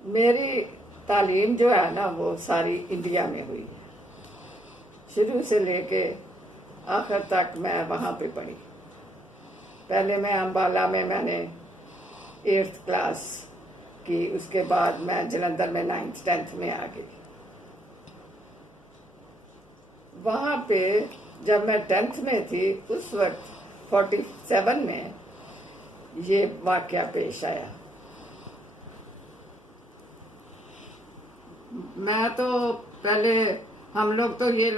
मेरी तालीम जो है ना वो सारी इंडिया में हुई है। शुरू से लेके आखिर तक मैं वहाँ पे पढ़ी। पहले मैं अम्बाला में मैंने 8th क्लास की, उसके बाद मैं जलंधर में 9th 10th में आ गई। वहाँ पे जब मैं 10th में थी उस वक्त 47 में ये वाक़या पेश आया। मैं तो पहले हम लोग तो ये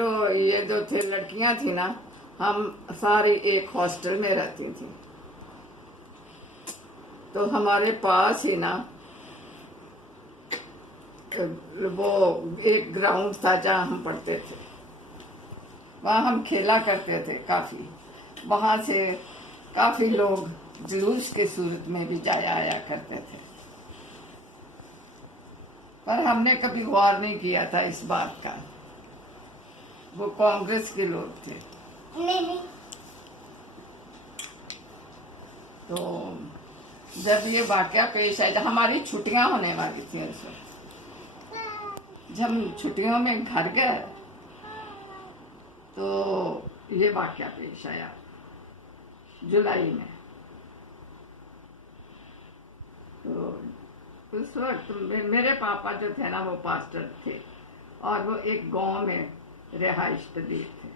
जो थे लड़कियां थी ना, हम सारी एक हॉस्टल में रहती थी। तो हमारे पास ही ना वो एक ग्राउंड था जहाँ हम पढ़ते थे। वहाँ हम खेला करते थे काफ़ी। वहाँ से काफ़ी लोग जुलूस के सूरत में भी जाया आया करते थे, पर हमने कभी गौर नहीं किया था इस बात का। वो कांग्रेस के लोग थे। नहीं। तो जब ये वाकया पेश आया, जब हमारी छुट्टियां होने वाली थी उस वक्त, जब हम छुट्टियों में घर गए तो ये वाकया पेश आया जुलाई में। तो उस वक्त मेरे पापा जो थे ना वो पास्टर थे और वो एक गांव में रिहाइश पजीर थे।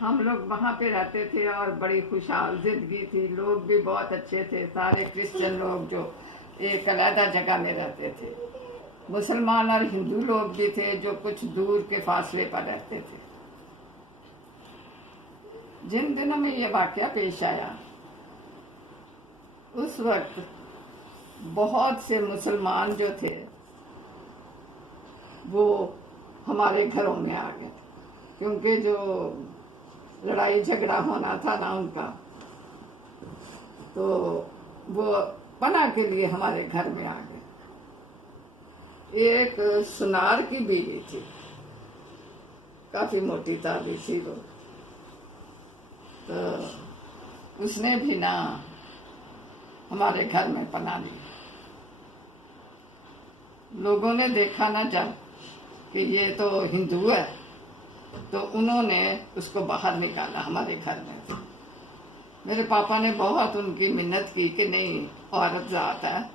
हम लोग वहाँ पे रहते थे और बड़ी खुशहाल जिंदगी थी। लोग भी बहुत अच्छे थे, सारे क्रिश्चियन लोग जो एक अलग जगह में रहते थे। मुसलमान और हिंदू लोग भी थे जो कुछ दूर के फासले पर रहते थे। जिन दिनों में ये वाकया पेश आया उस वक्त बहुत से मुसलमान जो थे वो हमारे घरों में आ गए, क्योंकि जो लड़ाई झगड़ा होना था ना उनका, तो वो पनाह के लिए हमारे घर में आ गए। एक सुनार की बीवी थी, काफी मोटी ताली थी वो। तो उसने भी ना हमारे घर में पनाह ली। लोगों ने देखा ना जब कि ये तो हिंदू है, तो उन्होंने उसको बाहर निकाला हमारे घर में। मेरे पापा ने बहुत उनकी मिन्नत की कि नहीं, औरत जात है,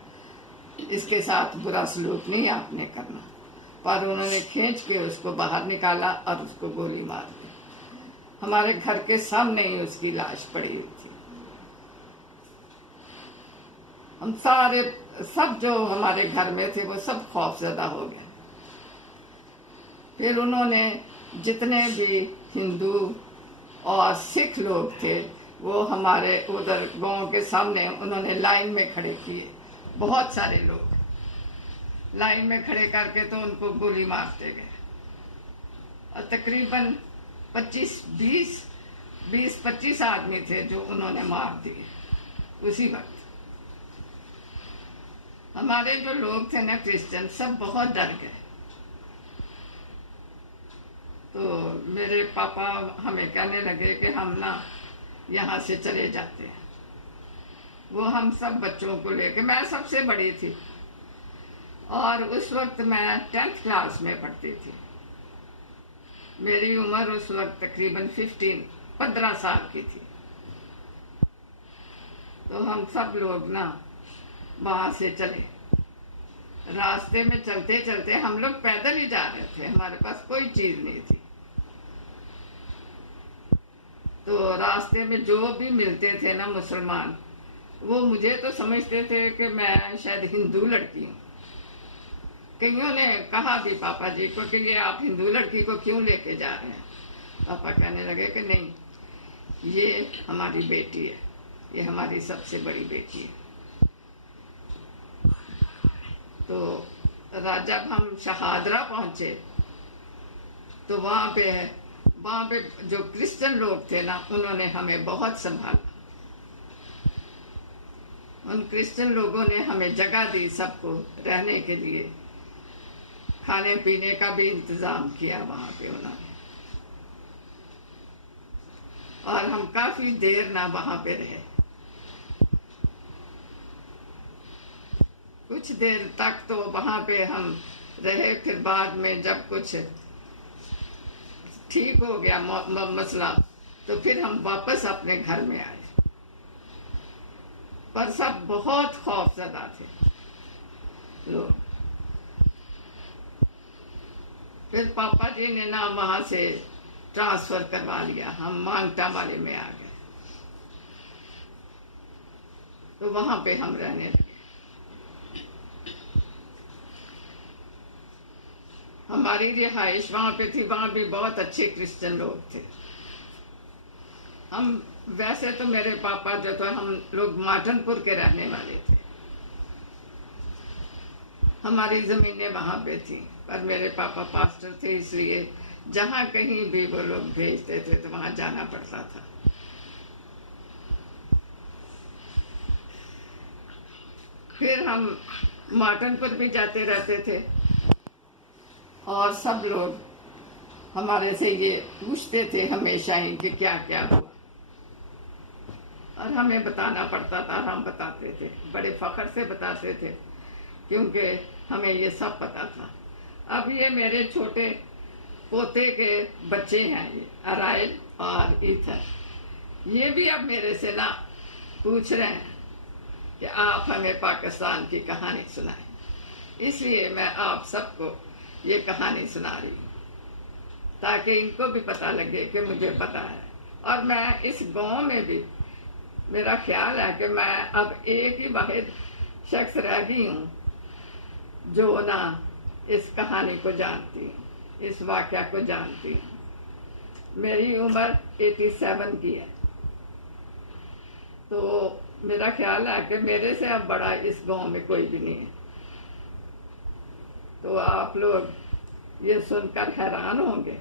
इसके साथ बुरा सलूक नहीं आपने करना, पर उन्होंने खींच के उसको बाहर निकाला और उसको गोली मार दी। हमारे घर के सामने ही उसकी लाश पड़ी हुई थी। हम सारे सब जो हमारे घर में थे वो सब खौफजदा हो गए। फिर उन्होंने जितने भी हिंदू और सिख लोग थे वो हमारे उधर गांव के सामने उन्होंने लाइन में खड़े किए। बहुत सारे लोग लाइन में खड़े करके तो उनको गोली मारते गए और तकरीबन 20-25 आदमी थे जो उन्होंने मार दिए उसी वक्त। हमारे जो लोग थे ना क्रिश्चियन, सब बहुत डर गए। तो मेरे पापा हमें कहने लगे कि हम ना यहाँ से चले जाते हैं। वो हम सब बच्चों को लेके, मैं सबसे बड़ी थी और उस वक्त मैं 10th क्लास में पढ़ती थी। मेरी उम्र उस वक्त तकरीबन 15 साल की थी। तो हम सब लोग ना वहां से चले। रास्ते में चलते चलते, हम लोग पैदल ही जा रहे थे, हमारे पास कोई चीज नहीं थी। तो रास्ते में जो भी मिलते थे ना मुसलमान, वो मुझे तो समझते थे कि मैं शायद हिंदू लड़की हूँ। कईयों ने कहा भी पापा जी को कि ये आप हिंदू लड़की को क्यों लेके जा रहे हैं। पापा कहने लगे कि नहीं, ये हमारी बेटी है, ये हमारी सबसे बड़ी बेटी है। तो जब हम शहादरा पहुंचे तो वहां पे जो क्रिश्चियन लोग थे ना उन्होंने हमें बहुत संभाला। उन क्रिश्चियन लोगों ने हमें जगह दी, सबको रहने के लिए, खाने पीने का भी इंतजाम किया वहां पे उन्होंने। और हम काफी देर ना वहां पे रहे। कुछ देर तक तो वहां पे हम रहे। फिर बाद में जब कुछ ठीक हो गया मसला, तो फिर हम वापस अपने घर में आए। पर सब बहुत खौफजदा थे लोग। फिर पापा जी ने ना वहां से ट्रांसफर करवा लिया, हम मांगटा वाले में आ गए। तो वहां पे हम रहने लगे। हमारी रिहाइश वहां पे थी, वहां भी बहुत अच्छे क्रिश्चियन लोग थे। हम वैसे तो मेरे पापा जो थे, हम लोग माटनपुर के रहने वाले थे। हमारी जमीनें वहां पे थी, पर मेरे पापा पास्टर थे, इसलिए जहां कहीं भी वो लोग भेजते थे तो वहां जाना पड़ता था। फिर हम माटनपुर भी जाते रहते थे और सब लोग हमारे से ये पूछते थे हमेशा ही कि क्या क्या हुआ, और हमें बताना पड़ता था। हम बताते थे, बड़े फख्र से बताते थे, क्योंकि हमें ये सब पता था। अब ये मेरे छोटे पोते के बच्चे हैं, ये अराइल और ईथर, ये भी अब मेरे से ना पूछ रहे हैं कि आप हमें पाकिस्तान की कहानी सुनाएं। इसलिए मैं आप सबको ये कहानी सुना रही हूँ, ताकि इनको भी पता लगे कि मुझे पता है। और मैं इस गांव में भी, मेरा ख्याल है कि मैं अब एक ही वाहिद शख्स रह गई हूँ जो ना इस कहानी को जानती हूँ, इस वाक़या को जानती हूँ। मेरी उम्र 87 की है, तो मेरा ख्याल है कि मेरे से अब बड़ा इस गांव में कोई भी नहीं है। तो आप लोग ये सुनकर हैरान होंगे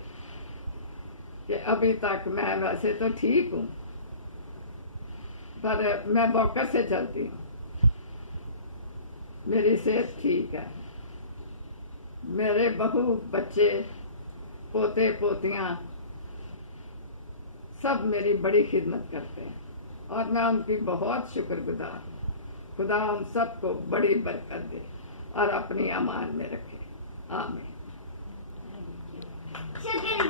कि अभी तक मैं वैसे तो ठीक हूँ, पर मैं वॉकर से चलती हूँ, मेरी सेहत ठीक है। मेरे बहू बच्चे पोते पोतियाँ सब मेरी बड़ी खिदमत करते हैं और मैं उनकी बहुत शुक्रगुजार हूँ। खुदा उन सबको बड़ी बरकत दे और अपनी अमान में रखे। आमीन। शुक्रिया।